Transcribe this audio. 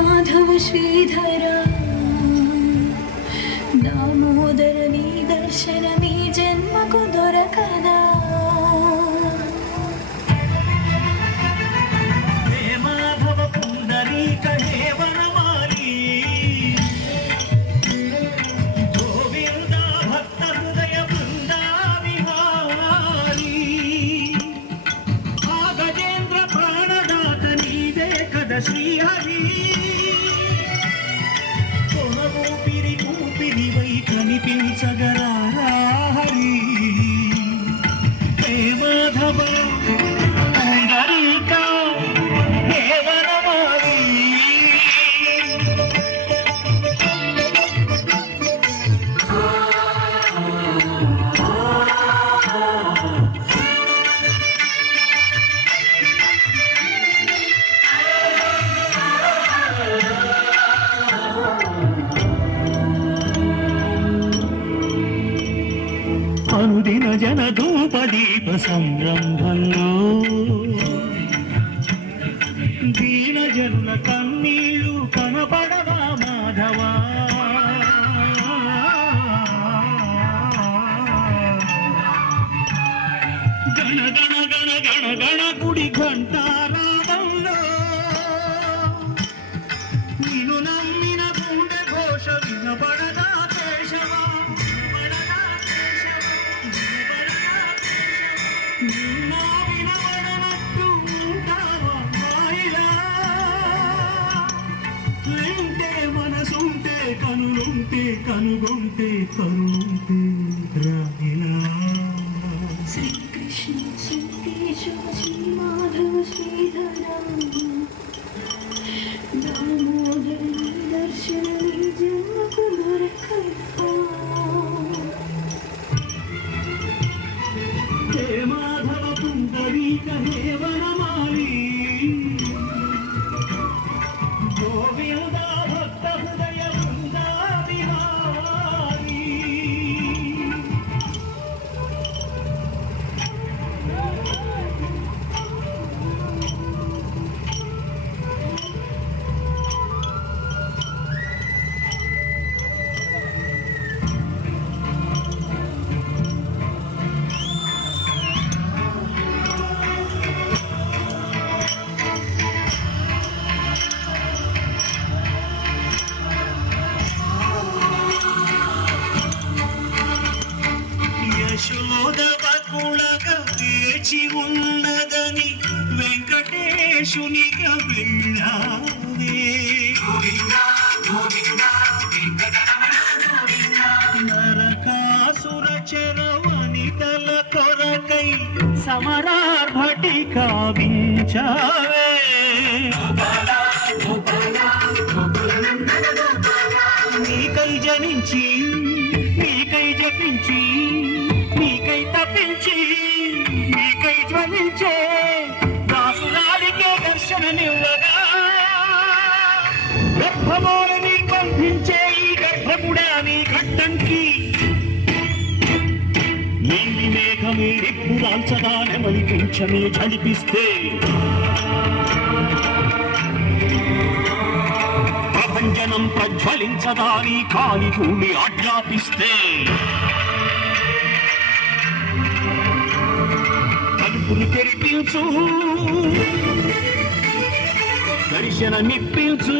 మాధవ శ్రీధర దామోదర నీ దర్శనమీ జన్మకు దొరకదా మాధవ పుండరీక వనమాలి గోవింద భక్త హృదయ బృందా విహారీ ఆ గజేంద్ర ప్రాణదాత నీవే కద శ్రీహరి కొనగూపిరి ఊపిరివై కనిపించగరా హరి హే మాధవ పుండరీక అనుదిన జన ధూపదీప సంరంభంలో దీన జనుల కన్నీళ్ళు కనపడవా మాధవా గణ గణ గణ గణ గణ గుడి ఘంటారామంలో నిన్ను నమ్మిన గుండె ఘోష వినపడదా కేశవా మనసుంటే కనులుంటే కనుగొంటే కరుంటే రాయిలా శ్రీకృష్ణ శ్రీకేశవ శ్రీ మాధవ శ్రీధర దామోదర నీ దర్శనమీ జన్మకు దొరకదా హే మాధవ పుండరీక హే వనమాలి గోవింద భక్త హృదయ బృందా విహారీ యశోదవకుళగా వేచి ఉన్నదని వెంకటేశునిగా వెళ్ళావే నరకాసుర చరవనితల కొరకై సమరార్భటి కావించావే నీకై జనించి నీకై జపించి నీకై తప్పించి నీకై జ్వలించే దాసురాలికే దర్శనమివ్వగా గర్భమోని బంధించే ఈ గర్భముడా నీ ఘట్టంకి నీలి మేఘమే రిప్పురాల్చగా నెమలి పింఛమే ఝడిపిస్తే ప్రభంజనం ప్రజ్వలించదా నీ కాలి భూమి ఆజ్ఞాపిస్తే తలుపులు తెరిపించు దర్శనమిప్పించు